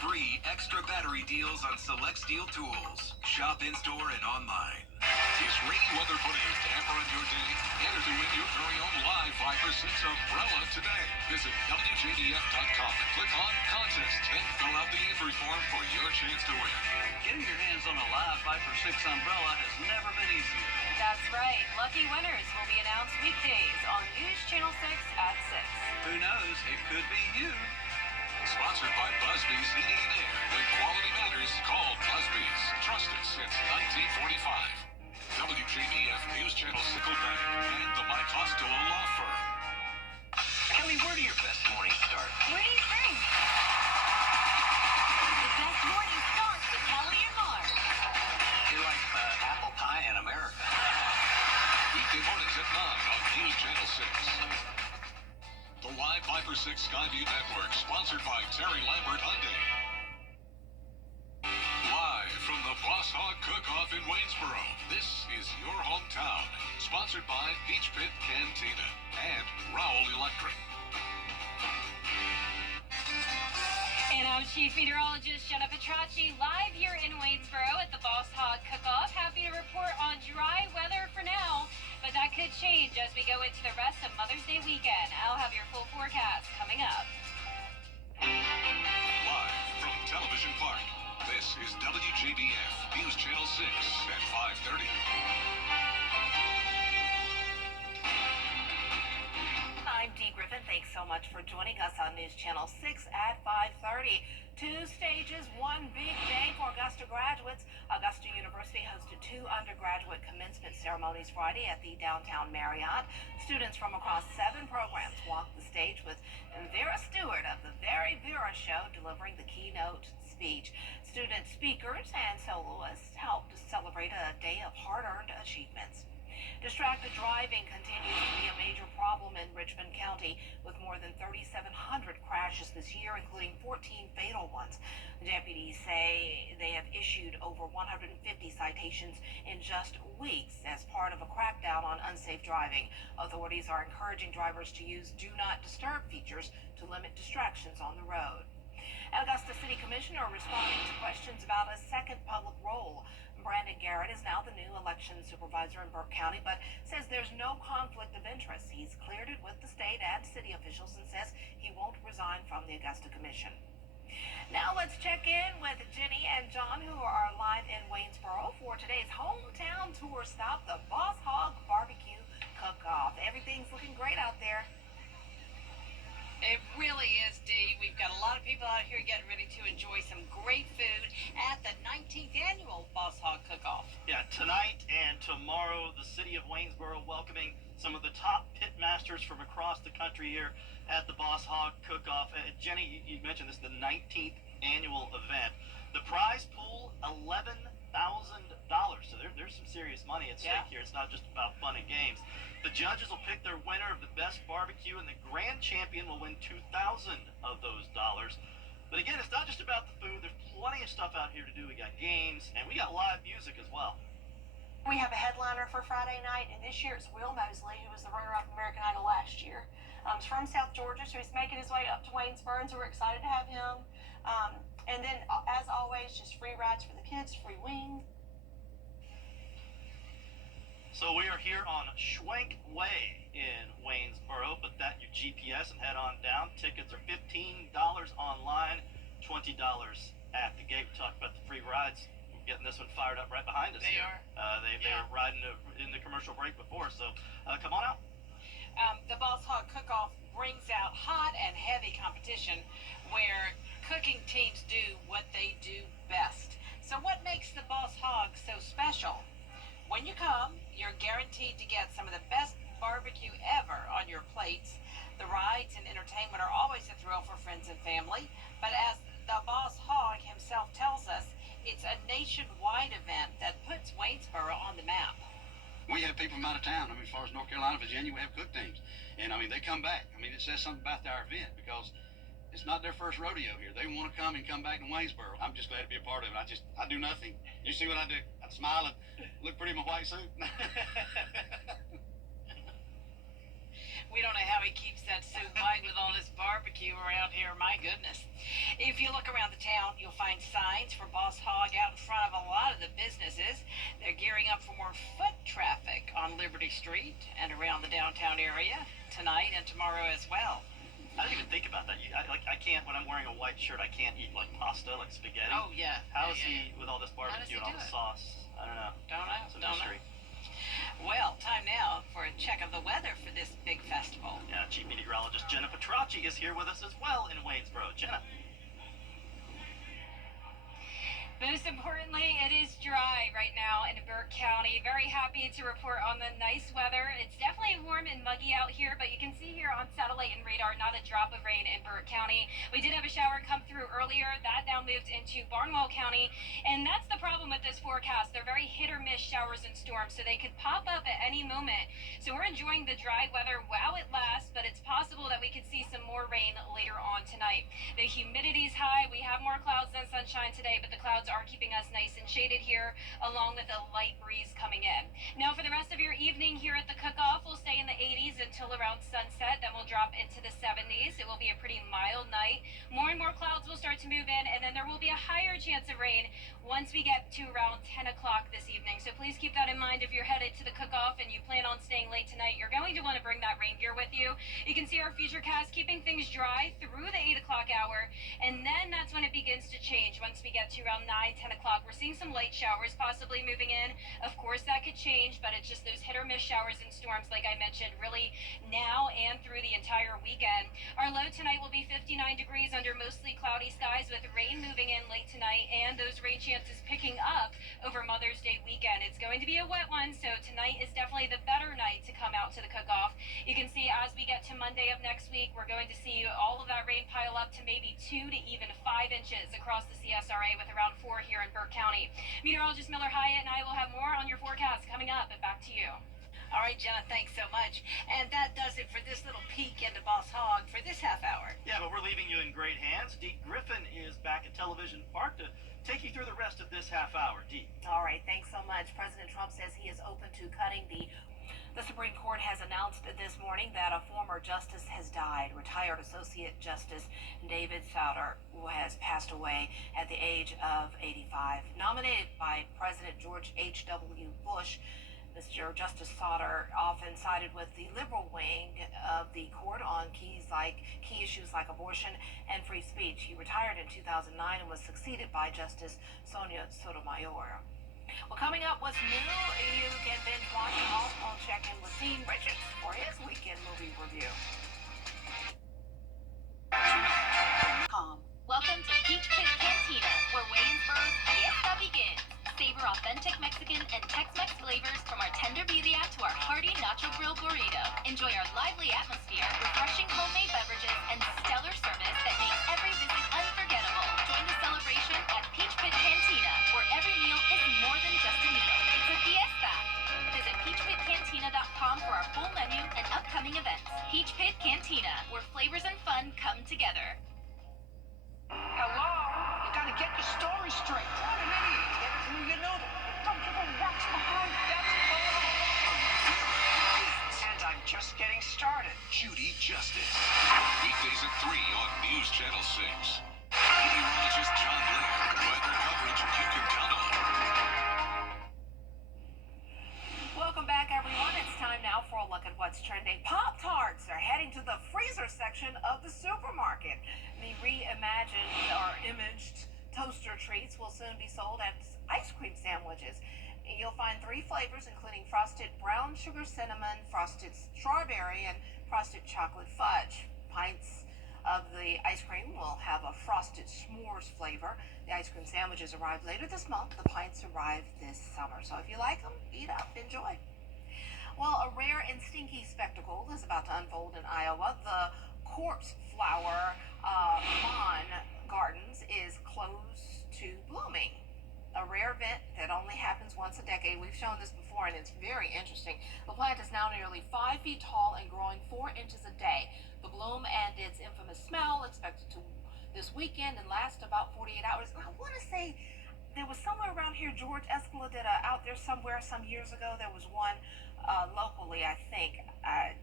Free extra battery deals on select steel tools. Shop in-store and online. Is rainy weather putting a damper on your day? Enter to win your very own live Viper 6 umbrella today. Visit WJBF.com and click on Contest. Then fill out the entry form for your chance to win. Getting your hands on a live Viper 6 umbrella has never been easier. That's right. Lucky winners will be announced weekdays on News Channel 6 at 6. Who knows? It could be you. Sponsored by Busby's Heating and Air. When quality matters, call Busby's. Trusted since 1945. WJBF News Channel Sickle Bank and the Mike Costello Law Firm. Kelly, where do your best mornings start? Where do you think? The best morning starts with Kelly and Mars. You're like apple pie in America. Weekday mornings at 9 on News Channel 6. The live Viper 6 Skyview Network, sponsored by Terry Lambert Hyundai. Live from the Boss Hog Cook-Off in Waynesboro, this is your hometown. Sponsored by Beach Pit Cantina and Rowell Electric. And I'm Chief Meteorologist Jenna Petracci, live here in Waynesboro at the Boss Hog Cook-Off. Happy to report on dry weather for now, but that could change as we go into the rest of Mother's Day weekend. I'll have your full forecast coming up. Live from Television Park, this is WJBF News Channel 6 at 5:30. I'm Dee Griffin. Thanks so much for joining us on News Channel 6 at 5:30. 2 stages, 1 big day for Augusta graduates. Augusta University hosted 2 undergraduate commencement ceremonies Friday at the downtown Marriott. Students from across 7 programs walked the stage with Vera Stewart of the Very Vera Show delivering the keynote speech. Student speakers and soloists helped to celebrate a day of hard-earned achievements. Distracted driving continues to be a major problem in Richmond County, with more than 3,700 crashes this year, including 14 fatal ones. Deputies say they have issued over 150 citations in just weeks as part of a crackdown on unsafe driving. Authorities are encouraging drivers to use Do Not Disturb features to limit distractions on the road. Augusta City Commissioner responding to questions about a second public role. Brandon Garrett is now the new election supervisor in Burke County, but says there's no conflict of interest. He's cleared it with the state and city officials and says he won't resign from the Augusta Commission. Now let's check in with Jenny and John, who are live in Waynesboro for today's hometown tour stop, the Boss Hog Barbecue Cook-Off. Everything's looking great out there. It really is, Dee. We've got a lot of people out here getting ready to enjoy some great food at the 19th annual Boss Hog Cook-Off. Yeah, tonight and tomorrow, the city of Waynesboro welcoming some of the top pit masters from across the country here at the Boss Hog Cook-Off. Jenny, you mentioned this, the 19th annual event. The prize pool, $11,000. So there's some serious money at stake here. It's not just about fun and games. The judges will pick their winner of the best barbecue, and the grand champion will win $2,000 of those dollars. But again, it's not just about the food. There's plenty of stuff out here to do. We got games, and we got live music as well. We have a headliner for Friday night, and this year it's Will Mosley, who was the runner-up American Idol last year. He's from South Georgia, so he's making his way up to Waynesboro, so we're excited to have him. And then, as always, just free rides for the kids, free wings. So we are here on Schwenk Way in Waynesboro. Put that in your GPS and head on down. Tickets are $15 online, $20 at the gate. We talked about the free rides. We're getting this one fired up right behind us. They here. They were riding in the commercial break before, so come on out. The Boss Hog Cook-Off brings out hot and heavy competition where cooking teams do what they do best. So what makes the Boss Hog so special? When you come, you're guaranteed to get some of the best barbecue ever on your plates. The rides and entertainment are always a thrill for friends and family. But as the Boss Hog himself tells us, it's a nationwide event that puts Waynesboro on the map. We have people from out of town. I mean, as far as North Carolina, Virginia, we have cook teams. And, I mean, they come back. I mean, it says something about our event because it's not their first rodeo here. They want to come and come back to Waynesboro. I'm just glad to be a part of it. I do nothing. You see what I do? I smile and look pretty in my white suit. We don't know how he keeps that suit white with all this barbecue around here. My goodness. If you look around the town, you'll find signs for Boss Hog out in front of a lot of the businesses. They're gearing up for more foot traffic on Liberty Street and around the downtown area tonight and tomorrow as well. I didn't even think about that. I can't, when I'm wearing a white shirt, I can't eat like pasta, like spaghetti. Oh, yeah. How is yeah, he with all this barbecue and all the sauce? I don't know. Don't know. It's a Don't mystery. know. Well, time now for a check of the weather for this big festival. Yeah, Chief Meteorologist Jenna Petracci is here with us as well in Waynesboro. Jenna. Most importantly, it is dry right now in Burke County. Very happy to report on the nice weather. It's definitely warm and muggy out here, but you can see here on satellite and radar, not a drop of rain in Burke County. We did have a shower come through earlier. That now moved into Barnwell County, and that's the problem with this forecast. They're very hit or miss showers and storms, so they could pop up at any moment. So we're enjoying the dry weather while it lasts, but it's possible that we could see some more rain later on tonight. The humidity's high. We have more clouds than sunshine today, but the clouds are keeping us nice and shaded here, along with a light breeze coming in. Now for the rest of your evening here at the cook-off, we'll stay in the 80s until around sunset, then we'll drop into the 70s. It will be a pretty mild night. More and more clouds will start to move in, and then there will be a higher chance of rain once we get to around 10 o'clock this evening. So please keep that in mind if you're headed to the cook-off and you plan on staying late tonight. You're going to want to bring that rain gear with you. You can see our futurecast keeping things dry through the 8 o'clock hour, and then that's when it begins to change. Once we get to around 9, 10 o'clock, we're seeing some light showers possibly moving in. Of course, that could change, but it's just those hit or miss showers and storms, like I mentioned, really now and through the entire weekend. Our low tonight will be 59 degrees under mostly cloudy skies, with rain moving in late tonight and those rain chances picking up over Mother's Day weekend. It's going to be a wet one, so tonight is definitely the better night to come out to the cook-off. You can see as we get to Monday of next week, we're going to see all of that rain pile up to maybe 2 to even 5 inches across the CSRA, with around 4 here in Burke County. Meteorologist Miller Hyatt and I will have more on your forecast coming up, and back to you. All right, Jenna, thanks so much. And that does it for this little peek into Boss Hog for this half hour. Yeah, but we're leaving you in great hands. Deke Griffin is back at Television Park to take you through the rest of this half hour. Deke. All right, thanks so much. President Trump says he is open to cutting The Supreme Court has announced this morning that a former justice has died. Retired Associate Justice David Souter, who has passed away at the age of 85. Nominated by President George H.W. Bush, Mr. Justice Souter often sided with the liberal wing of the court on key issues like abortion and free speech. He retired in 2009 and was succeeded by Justice Sonia Sotomayor. Well, coming up, what's new? You can binge watch and also check in with Dean Richards for his weekend movie review. Welcome to Peach Pit Cantina, where Waynesboro's fiesta begins. Savor authentic Mexican and Tex-Mex flavors from our tender birria to our hearty nacho grill burrito. Enjoy our lively atmosphere, refreshing homemade beverages, and stellar service that makes every visit unforgettable. Join the celebration at Peach Pit Cantina, where every meal is more than just a meal. It's a fiesta. Visit peachpitcantina.com for our full menu and upcoming events. Peach Pit Cantina, where flavors and fun come together. Hello? You gotta get your story straight. What an idiot. Get it through your noodle. Don't give a rat's behind. That's and I'm just getting started. Judy Justice. Weekdays at 3 on News Channel 6. Meteorologist John Laird. Weather coverage you can count on. Welcome back, everyone. It's time now for a look at what's trending. Pop-Tarts are heading to the freezer section of the supermarket. The reimagined or imaged toaster treats will soon be sold as ice cream sandwiches. You'll find 3 flavors, including frosted brown sugar cinnamon, frosted strawberry, and frosted chocolate fudge. Pints of the ice cream will have a frosted s'mores flavor. The ice cream sandwiches arrive later this month. The pints arrive this summer. So if you like them, eat up, enjoy. Well, a rare and stinky spectacle is about to unfold in Iowa. The corpse flower lawn gardens is close to blooming. A rare event that only happens once a decade. We've shown this before, and it's very interesting. The plant is now nearly 5 feet tall and growing 4 inches a day. The bloom and its infamous smell expected to this weekend and last about 48 hours. And I want to say there was somewhere around here, George Escala did out there somewhere some years ago. There was one locally, I think.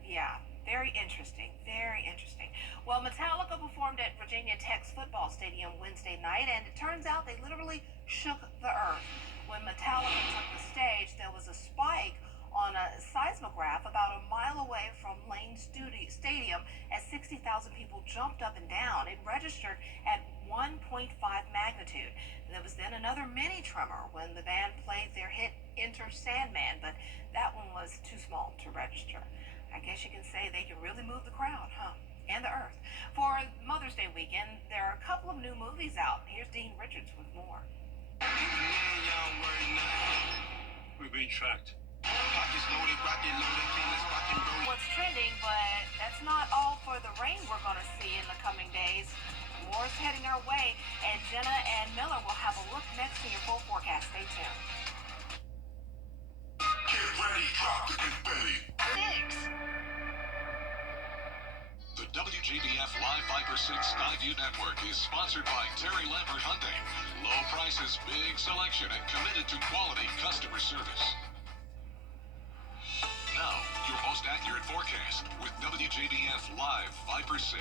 Yeah, very interesting. Very interesting. Well, Metallica performed at Virginia Tech's football stadium Wednesday night, and it turns out they literally shook the earth. When Metallica took the stage, there was a spike on a seismograph about a mile away from Lane Stadium as 60,000 people jumped up and down. It registered at 1.5 magnitude. There was then another mini tremor when the band played their hit Enter Sandman, but that one was too small to register. I guess you can say they can really move the crowd, huh? And the earth. For Mother's Day weekend, there are a couple of new movies out. Here's Dean Richards with more. We're being tracked. What's trending, but that's not all for the rain we're going to see in the coming days. More's heading our way, and Jenna and Miller will have a look next in your full forecast. Stay tuned. Get ready, drop the confetti. The WJBF Live Viper 6 Skyview Network is sponsored by Terry Lambert Hyundai. Low prices, big selection, and committed to quality customer service. Now, your most accurate forecast with WJBF Live Viper 6.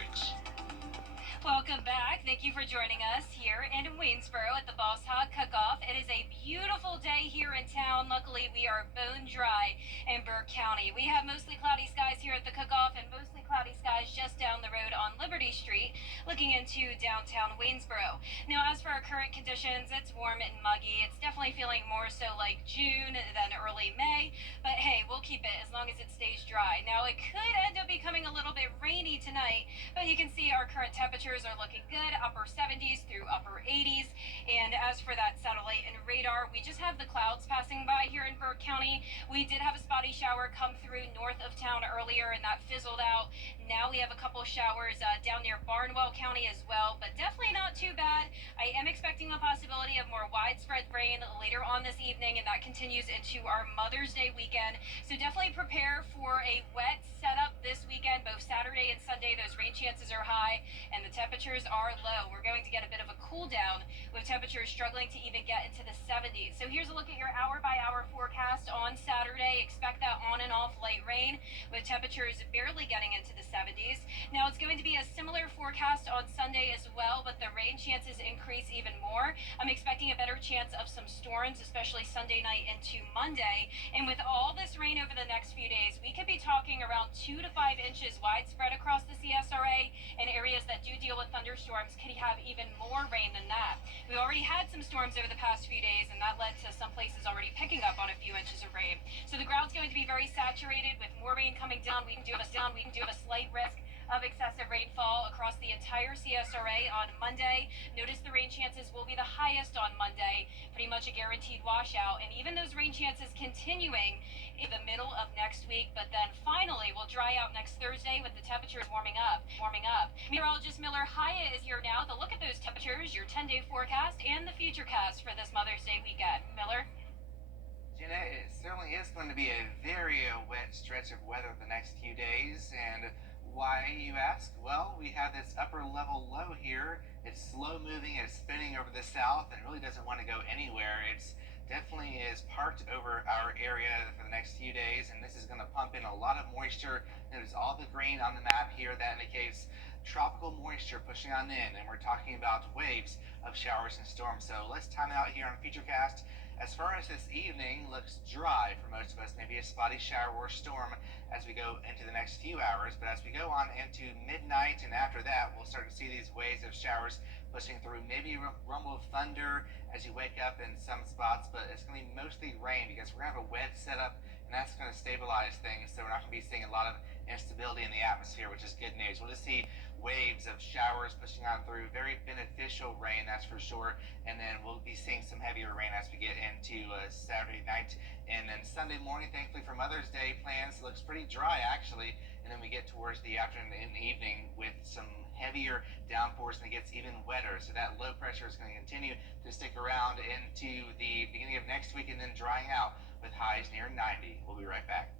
Welcome back. Thank you for joining us here in Waynesboro at the Boss Hog Cook-Off. It is a beautiful day here in town. Luckily, we are bone dry in Burke County. We have mostly cloudy skies here at the Cook-Off and mostly cloudy skies just down the road on Liberty Street, looking into downtown Waynesboro. Now, as for our current conditions, it's warm and muggy. It's definitely feeling more so like June than early May, but hey, we'll keep it as long as it stays dry. Now, it could end up becoming a little bit rainy tonight, but you can see our current temperatures are looking good, upper 70s through upper 80s. And as for that satellite and radar, we just have the clouds passing by here in Burke County. We did have a spotty shower come through north of town earlier, and that fizzled out. Now we have a couple showers down near Barnwell County as well, but definitely not too bad. I am expecting the possibility of more widespread rain later on this evening, and that continues into our Mother's Day weekend. So definitely prepare for a wet setup this weekend, both Saturday and Sunday. Those rain chances are high, and the temperatures are low. We're going to get a bit of a cool down with temperatures struggling to even get into the 70s. So here's a look at your hour-by-hour forecast on Saturday. Expect that on and off light rain with temperatures barely getting into the 70s. Now it's going to be a similar forecast on Sunday as well, but the rain chances increase even more. I'm expecting a better chance of some storms, especially Sunday night into Monday. And with all this rain over the next few days, we could be talking around 2 to 5 inches widespread across the CSRA, and areas that do deal with thunderstorms could have even more rain than that. We already had some storms over the past few days, and that led to some places already picking up on a few inches of rain. So the ground's going to be very saturated with more rain coming down. We do have a slight risk of excessive rainfall across the entire CSRA on Monday. Notice the rain chances will be the highest on Monday, pretty much a guaranteed washout, and even those rain chances continuing in the middle of next week, but then finally will dry out next Thursday with the temperatures warming up. Meteorologist Miller Hyatt is here now to look at those temperatures, your 10-day forecast, and the futurecast for this Mother's Day weekend. Miller? Jenna, it certainly is going to be a very wet stretch of weather the next few days, and why, you ask? Well, we have this upper level low here. It's slow moving, it's spinning over the south, and really doesn't want to go anywhere. It's definitely is parked over our area for the next few days, and this is going to pump in a lot of moisture. Notice all the green on the map here. That indicates tropical moisture pushing on in, and we're talking about waves of showers and storms. So let's time out here on Futurecast. As far as this evening, looks dry for most of us, maybe a spotty shower or storm as we go into the next few hours. But as we go on into midnight and after that, we'll start to see these waves of showers pushing through, maybe rumble of thunder as you wake up in some spots, but it's going to be mostly rain because we're going to have a wet setup, and that's going to stabilize things, so we're not going to be seeing a lot of instability in the atmosphere, which is good news. We'll just see waves of showers pushing on through, very beneficial rain, that's for sure, and then we'll be seeing some heavier rain as we get into Saturday night, and then Sunday morning, thankfully for Mother's Day plans, looks pretty dry actually, and then we get towards the afternoon and evening with some heavier downpours, and it gets even wetter, so that low pressure is going to continue to stick around into the beginning of next week and then drying out with highs near 90. We'll be right back.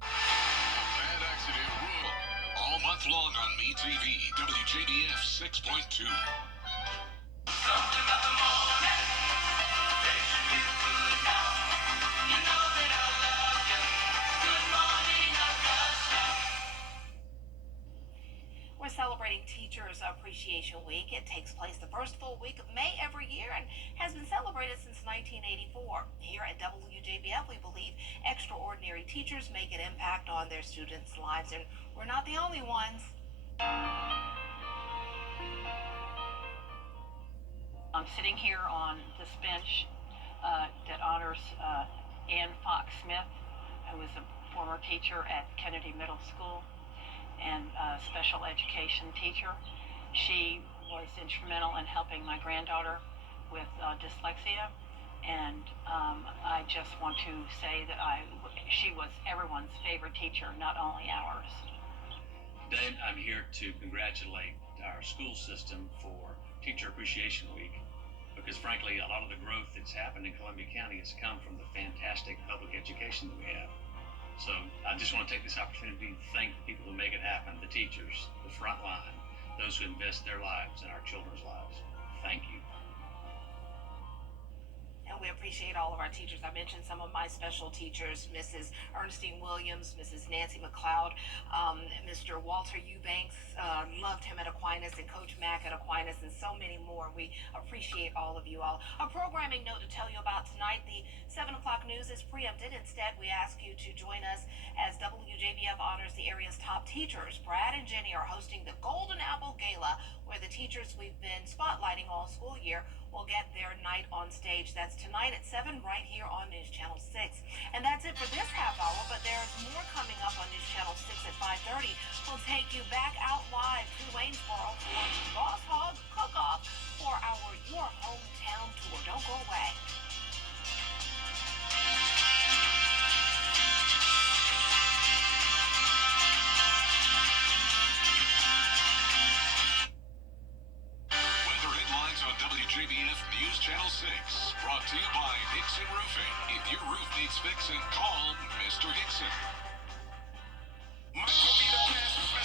Bad accident rule. All month long on MeTV, WJBF 6.2. Week of May every year and has been celebrated since 1984. Here at WJBF, we believe extraordinary teachers make an impact on their students' lives, and we're not the only ones. I'm sitting here on this bench that honors Ann Fox Smith, who was a former teacher at Kennedy Middle School and a special education teacher. She was instrumental in helping my granddaughter with dyslexia, and I just want to say that she was everyone's favorite teacher, not only ours. Today, I'm here to congratulate our school system for Teacher Appreciation Week, because frankly, a lot of the growth that's happened in Columbia County has come from the fantastic public education that we have. So I just want to take this opportunity to thank the people who make it happen, the teachers, the front line, those who invest their lives in our children's lives. Thank you. And we appreciate all of our teachers. I mentioned some of my special teachers, Mrs. Ernestine Williams, Mrs. Nancy McLeod, Mr. Walter Eubanks, loved him at Aquinas, and Coach Mack at Aquinas, and so many more. We appreciate all of you all. A programming note to tell you about tonight: the 7 o'clock news is preempted. Instead, we ask you to join us as WJBF honors the area's top teachers. Brad and Jenny are hosting the Golden Apple Gala, where the teachers we've been spotlighting all school year will get their night on stage. That's tonight at 7 right here on News Channel 6. And that's it for this half hour, but there's more coming up on News Channel 6 at 5:30. We'll take you back out live to Waynesboro for the Boss Hog Cook-Off for our Your Hometown Tour. Don't go away. WJBF News Channel 6, brought to you by Hickson Roofing. If your roof needs fixing, call Mr. Hickson.